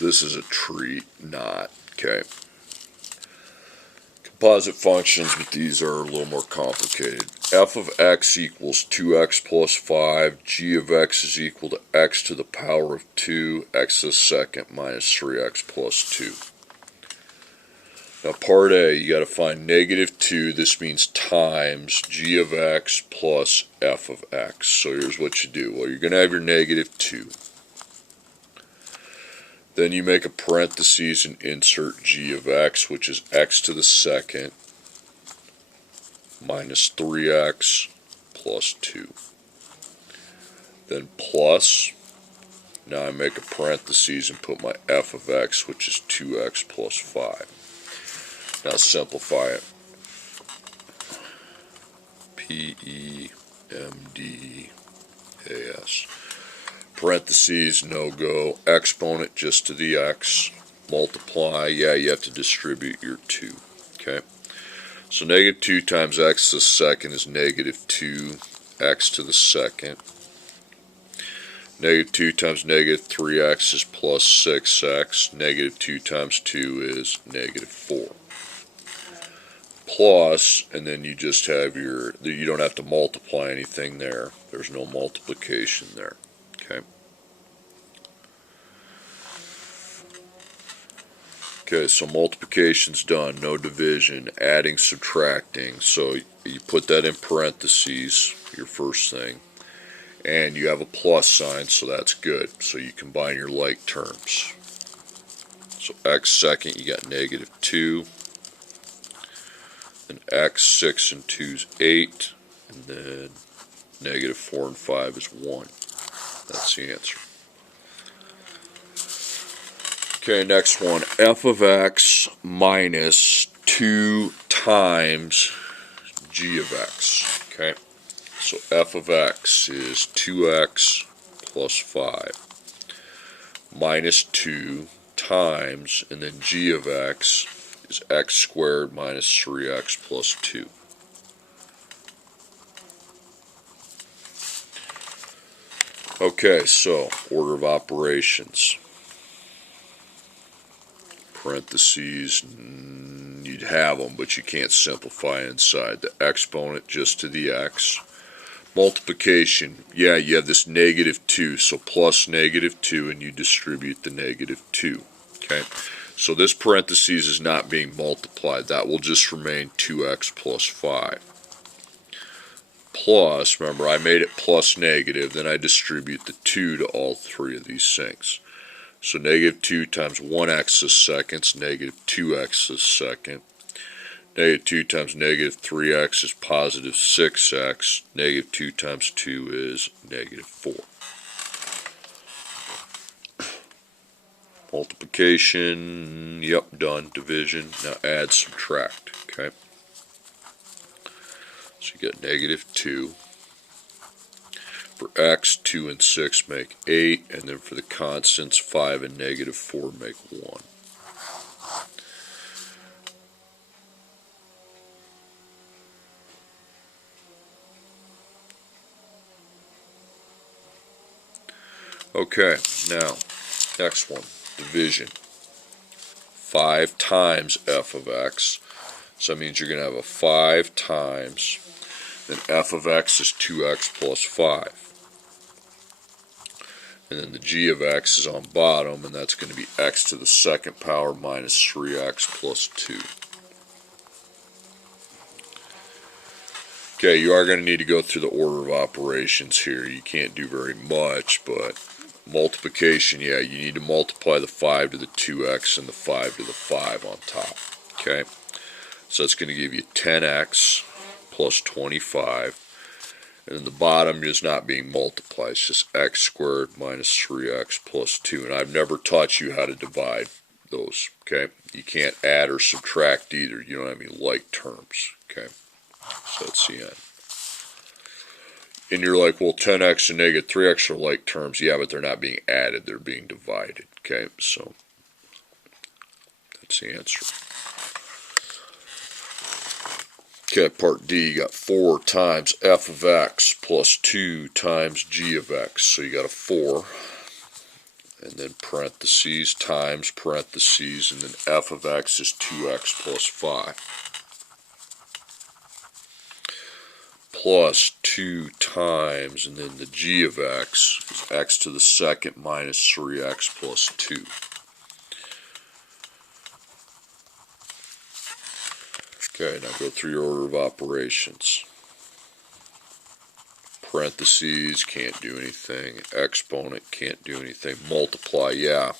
This is a treat, not. Okay. Composite functions, but these are a little more complicated. F of x equals 2x plus 5. G of x is equal to x to the power of 2, x to the second minus 3x plus 2. Now part A, you got to find negative 2. This means times g of x plus f of x. So here's what you do. Well, you're going to have your negative 2. Then you make a parentheses and insert g of x, which is x to the second minus 3x plus 2. Then plus, now I make a parentheses and put my f of x, which is 2x plus 5. Now simplify it. P-E-M-D-A-S. Parentheses, no go. Exponent just to the x. Multiply, yeah, you have to distribute your 2. Okay? So negative 2 times x to the second is negative 2x to the second. Negative 2 times negative 3x is plus 6x. Negative 2 times 2 is negative 4. Plus, and then you just have your, you don't have to multiply anything there. There's no multiplication there. Okay. Okay, so multiplication's done, no division, adding, subtracting. So you put that in parentheses, your first thing, and you have a plus sign, so that's good. So you combine your like terms. So x second, you got negative 2, then x 6 and 2 is 8, and then negative 4 and 5 is 1. That's the answer. Okay, next one, f of x minus 2 times g of x. Okay, so f of x is 2x plus 5 minus 2 times, and then g of x is x squared minus 3x plus 2. Okay, so order of operations. Parentheses, you'd have them, but you can't simplify inside. The exponent just to the x. Multiplication, yeah, you have this negative 2, so plus negative 2, and you distribute the negative 2. Okay, so this parentheses is not being multiplied. That will just remain 2x plus 5. Plus, remember I made it plus negative, then I distribute the 2 to all three of these things. So negative 2 times 1x is second is negative 2x is second. Negative 2 times negative 3x is positive 6x. Negative 2 times 2 is negative 4. Multiplication, yep, done. Division, now add, subtract, okay? So you got negative 2. For x, 2 and 6 make 8, and then for the constants, 5 and negative 4 make 1. Okay, now, next one, division. 5 times f of x, so that means you're going to have a 5 times, then f of x is 2x plus 5. And then the g of x is on bottom, and that's going to be x to the second power minus 3x plus 2. Okay, you are going to need to go through the order of operations here. You can't do very much, but multiplication, yeah, you need to multiply the 5 to the 2x and the 5 to the 5 on top. Okay, so it's going to give you 10x plus 25. And then the bottom is not being multiplied. It's just x squared minus 3x plus 2. And I've never taught you how to divide those, okay? You can't add or subtract either. You don't have any like terms, okay? So that's the end. And you're like, well, 10x and negative 3x are like terms. Yeah, but they're not being added. They're being divided, okay? So that's the answer. Okay, part D, you got 4 times f of x plus 2 times g of x. So you got a 4. and then parentheses times parentheses, and then f of x is 2x plus 5. Plus 2 times, and then the g of x is x to the second minus 3x plus 2. Okay, now go through your order of operations. Parentheses, can't do anything. Exponent, can't do anything. Multiply, yeah.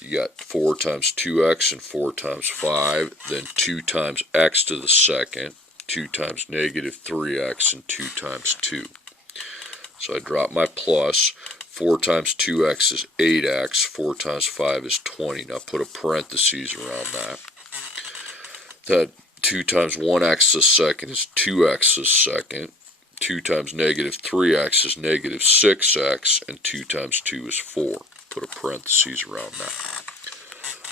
You got 4 times 2x and 4 times 5, then 2 times x to the second, 2 times negative 3x, and 2 times 2. So I drop my plus. 4 times 2x is 8x, 4 times 5 is 20. Now put a parentheses around that. That 2 times 1x to the second is 2x to the second. 2 times negative 3x is negative 6x, and 2 times 2 is 4. Put a parentheses around that.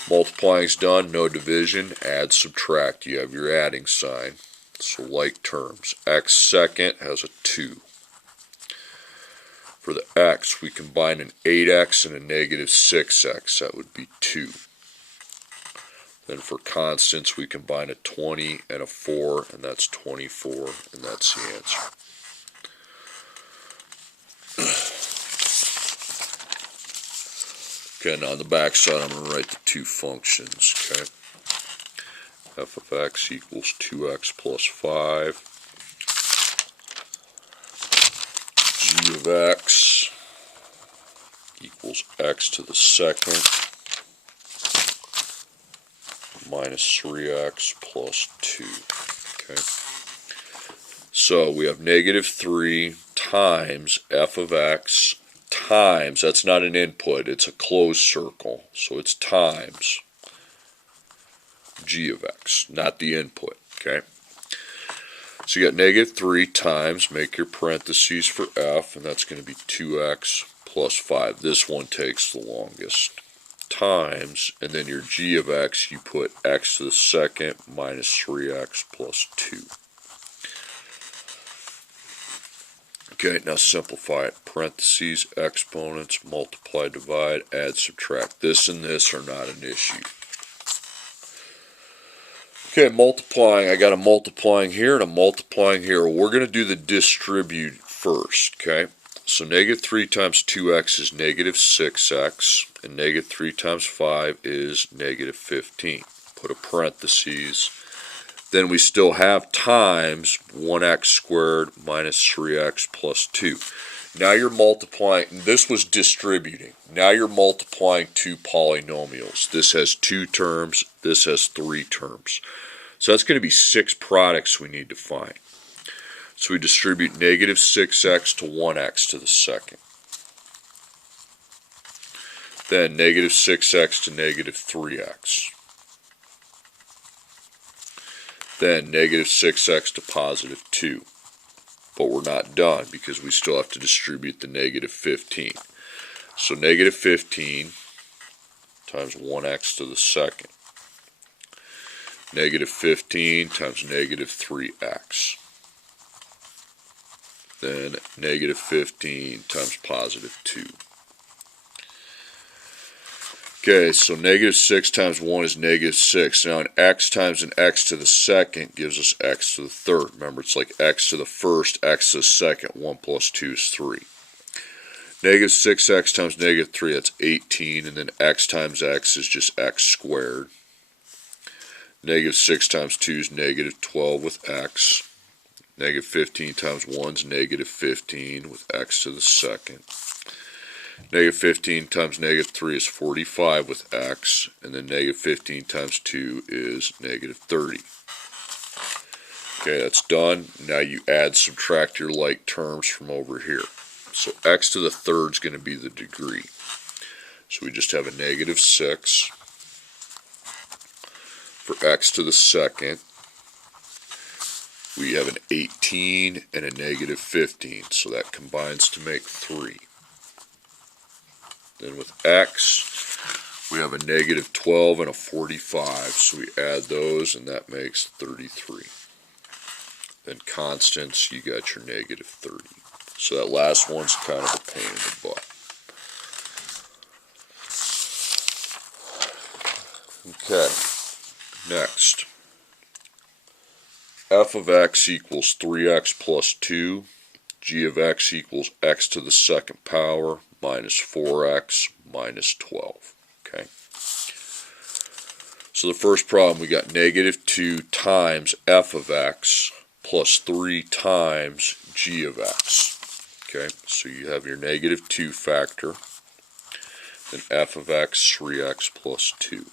Multiplying's done, no division. Add, subtract. You have your adding sign. So like terms. X second has a 2. For the x, we combine an 8x and a negative 6x. That would be 2. Then for constants, we combine a 20 and a 4, and that's 24, and that's the answer. Okay, now on the back side, I'm going to write the two functions, okay? F of x equals 2x plus 5. G of x equals x to the second minus 3x plus 2. Okay. So we have negative 3 times f of x times, that's not an input, it's a closed circle, so it's times g of x, not the input, okay? So you got negative 3 times, make your parentheses for f, and that's going to be 2x plus 5. This one takes the longest. Times, and then your g of x, you put x to the second minus 3x plus 2. Okay, now simplify it. Parentheses, exponents, multiply, divide, add, subtract. This and this are not an issue. Okay, multiplying. I got a multiplying here and a multiplying here. We're going to do the distribute first, okay? So negative 3 times 2x is negative 6x, and negative 3 times 5 is negative 15. Put a parentheses. Then we still have times 1x squared minus 3x plus 2. Now you're multiplying. This was distributing. Now you're multiplying two polynomials. This has 2 terms. This has 3 terms. So that's going to be 6 products we need to find. So we distribute negative 6x to 1x to the second. Then negative 6x to negative 3x. Then negative 6x to positive 2. But we're not done because we still have to distribute the negative 15. So negative 15 times 1x to the second. Negative 15 times negative 3x. Then negative 15 times positive 2. Okay, so negative 6 times 1 is negative 6. Now an x times an x to the second gives us x to the third. Remember, it's like x to the first, x to the second. 1 plus 2 is 3. Negative 6x times negative 3, that's 18. And then x times x is just x squared. Negative 6 times 2 is negative 12 with x. Negative 15 times 1 is negative 15 with x to the second. Negative 15 times negative 3 is 45 with x. And then negative 15 times 2 is negative 30. Okay, that's done. Now you add, subtract your like terms from over here. So x to the third is going to be the degree. So we just have a negative 6 for x to the second. We have an 18 and a negative 15, so that combines to make 3. Then with x, we have a negative 12 and a 45, so we add those, and that makes 33. Then constants, you got your negative 30. So that last one's kind of a pain in the butt. Okay, next. F of x equals 3x plus 2. G of x equals x to the second power minus 4x minus 12. Okay. So the first problem, we got negative 2 times f of x plus 3 times g of x. Okay, so you have your negative 2 factor, then f of x, 3x plus 2,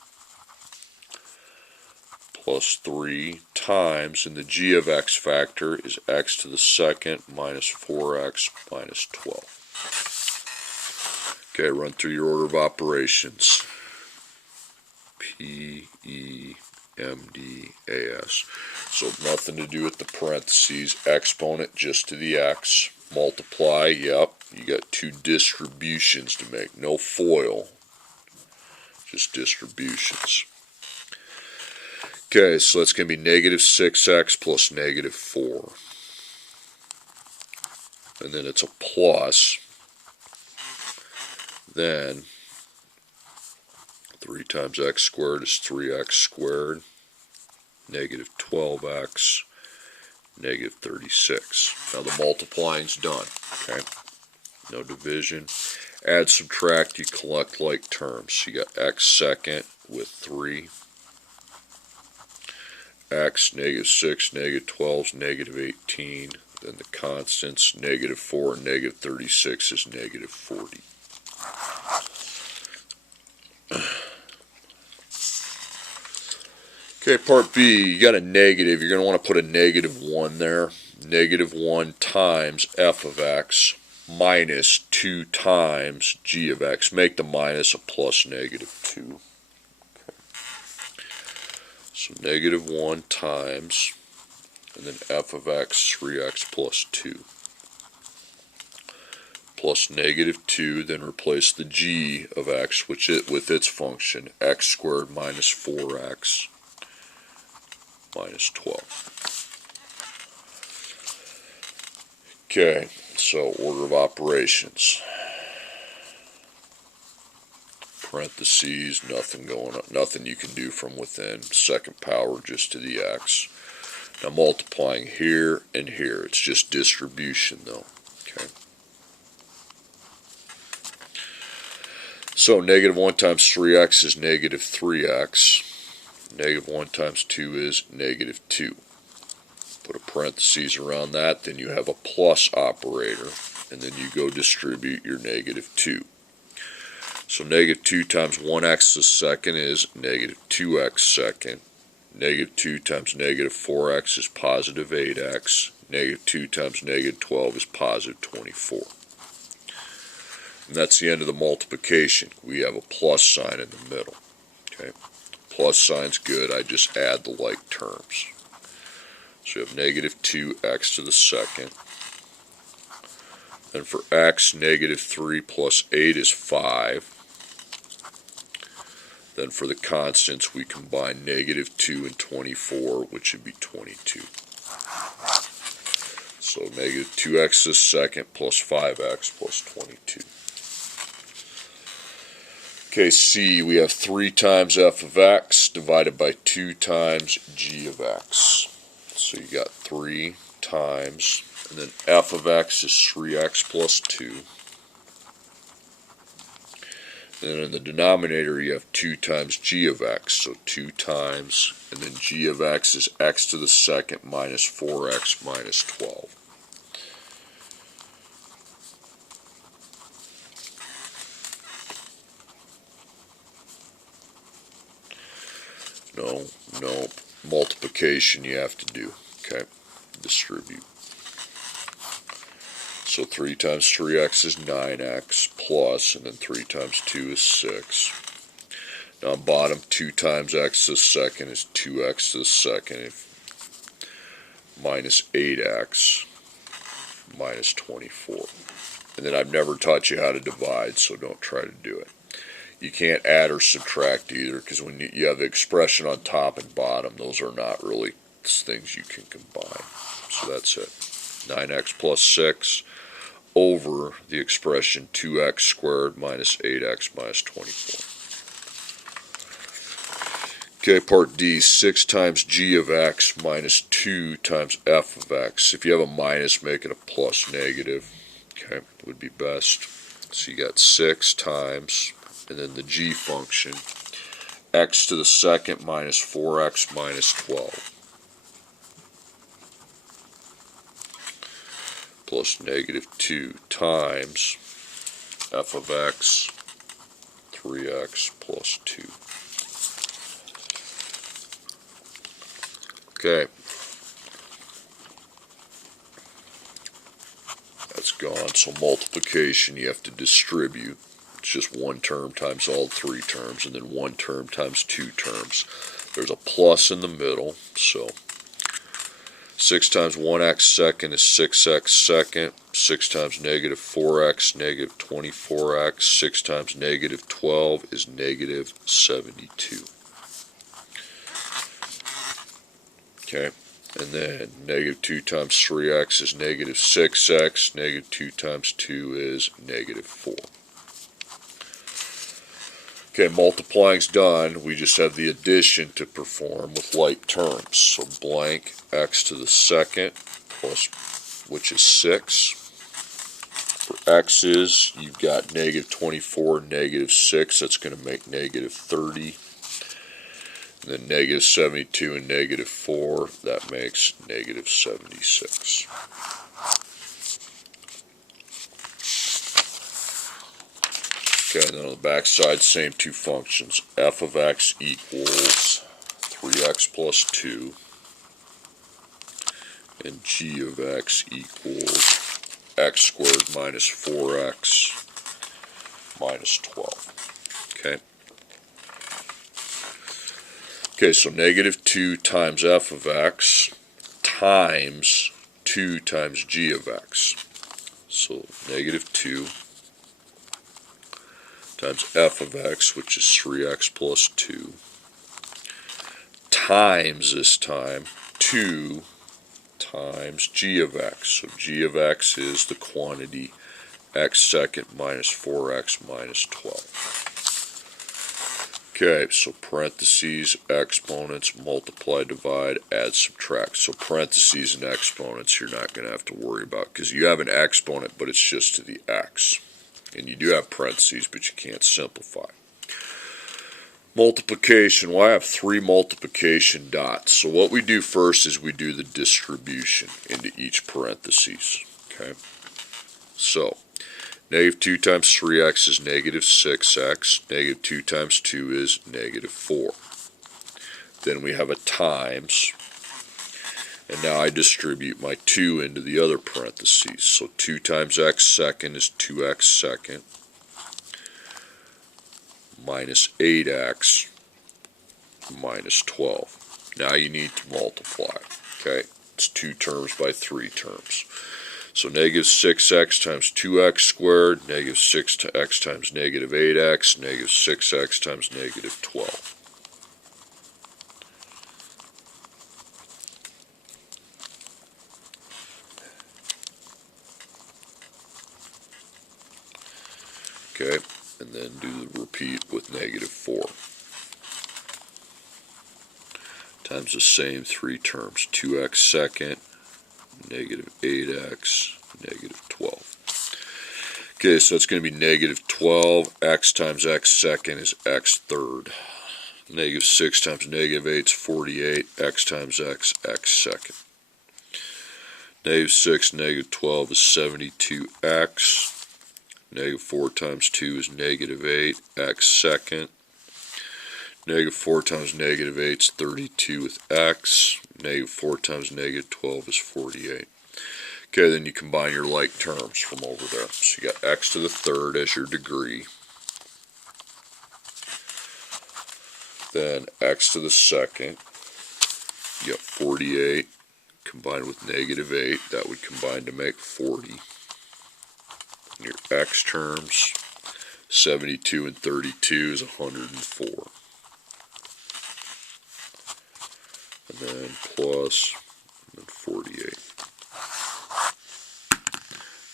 plus 3 times, and the g of x factor is x to the second minus 4x minus 12. Okay, run through your order of operations. P, E, M, D, A, S. So nothing to do with the parentheses. Exponent just to the x. Multiply, yep. You got two distributions to make. No FOIL. Just distributions. Okay, so that's going to be negative 6x plus negative 4. And then it's a plus. Then 3 times x squared is 3x squared, negative 12x, negative 36. Now the multiplying's done, okay? No division. Add, subtract, you collect like terms. So you got x second with 3, x, negative 6, negative 12 is negative 18, then the constants, negative 4 and negative 36 is negative 40. Okay, part B, you got a negative. You're going to want to put a negative 1 there. Negative 1 times f of x minus 2 times g of x. Make the minus a plus negative 2. Okay. So negative 1 times, and then f of x, 3x plus 2. Plus negative 2, then replace the g of x with its function, x squared minus 4x. Minus 12. Okay, so order of operations. Parentheses, nothing going on, nothing you can do from within. Second power just to the x. Now multiplying here and here. It's just distribution though. Okay. So negative 1 times 3x is negative 3x. Negative 1 times 2 is negative 2. Put a parentheses around that, then you have a plus operator, and then you go distribute your negative 2. So negative 2 times 1x to the second is negative 2x second. Negative 2 times negative 4x is positive 8x. Negative 2 times negative 12 is positive 24. And that's the end of the multiplication. We have a plus sign in the middle. Okay. Plus sign's good, I just add the like terms. So you have negative 2x to the second. Then for x, negative 3 plus 8 is 5. Then for the constants, we combine negative 2 and 24, which would be 22. So negative 2x to the second plus 5x plus 22. Okay, C, we have 3 times f of x divided by 2 times g of x. So you got 3 times, and then f of x is 3x plus 2. And then in the denominator you have 2 times g of x, so 2 times, and then g of x is x to the second minus 4x minus 12. No multiplication you have to do, okay? Distribute. So 3 times 3x is 9x plus, and then 3 times 2 is 6. Now on bottom, 2 times x to the second is 2x to the second minus 8x minus 24. And then I've never taught you how to divide, so don't try to do it. You can't add or subtract either, because when you have the expression on top and bottom, those are not really things you can combine. So that's it. 9x plus 6 over the expression 2x squared minus 8x minus 24. Okay, part D, 6 times g of x minus 2 times f of x. If you have a minus, make it a plus negative. Okay, would be best. So you got 6 times, and then the g function, x to the second minus 4x minus 12. Plus negative 2 times f of x, 3x plus 2. Okay. That's gone. So multiplication, you have to distribute. It's just one term times all 3 terms, and then one term times 2 terms. There's a plus in the middle, so 6 times 1x second is 6x second. 6 times negative 4x, negative 24x. 6 times negative 12 is negative 72. Okay, and then negative 2 times 3x is negative 6x. Negative 2 times 2 is negative 4. Okay, multiplying's done. We just have the addition to perform with like terms. So blank x to the second plus, which is 6. For x's, you've got negative 24, negative 6. That's going to make negative 30. And then negative 72 and negative 4, that makes negative 76. Okay, and then on the back side, same two functions. F of x equals 3x plus 2, and g of x equals x squared minus 4x minus 12. Okay. Okay, so negative 2 times f of x times 2 times g of x. So negative 2 times f of x, which is 3x plus 2, times this time 2 times g of x. So g of x is the quantity x second minus 4x minus 12. Okay, so parentheses, exponents, multiply, divide, add, subtract. So parentheses and exponents you're not going to have to worry about because you have an exponent, but it's just to the x. And you do have parentheses, but you can't simplify. Multiplication, well, I have 3 multiplication dots. So what we do first is we do the distribution into each parentheses. Okay, so negative 2 times 3x is negative 6x. Negative 2 times 2 is negative 4. Then we have a times. And now I distribute my 2 into the other parentheses. So 2 times x second is 2x second minus 8x minus 12. Now you need to multiply. Okay, it's 2 terms by 3 terms. So negative 6x times 2x squared, negative 6x times negative 8x, negative 6x times negative 12. Okay, and then do the repeat with negative 4. Times the same 3 terms, 2x second, negative 8x, negative 12. Okay, so it's going to be negative 12. X times x second is x third. Negative 6 times negative 8 is 48. X times x, x second. Negative 6, negative 12 is 72x. Negative 4 times 2 is negative 8, x second. Negative 4 times negative 8 is 32 with x. Negative 4 times negative 12 is 48. Okay, then you combine your like terms from over there. So you got x to the third as your degree. Then x to the second. You got 48 combined with negative 8. That would combine to make 40. Your x terms, 72 and 32 is 104. And then plus, and then 48.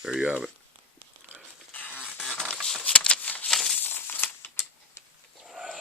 There you have it.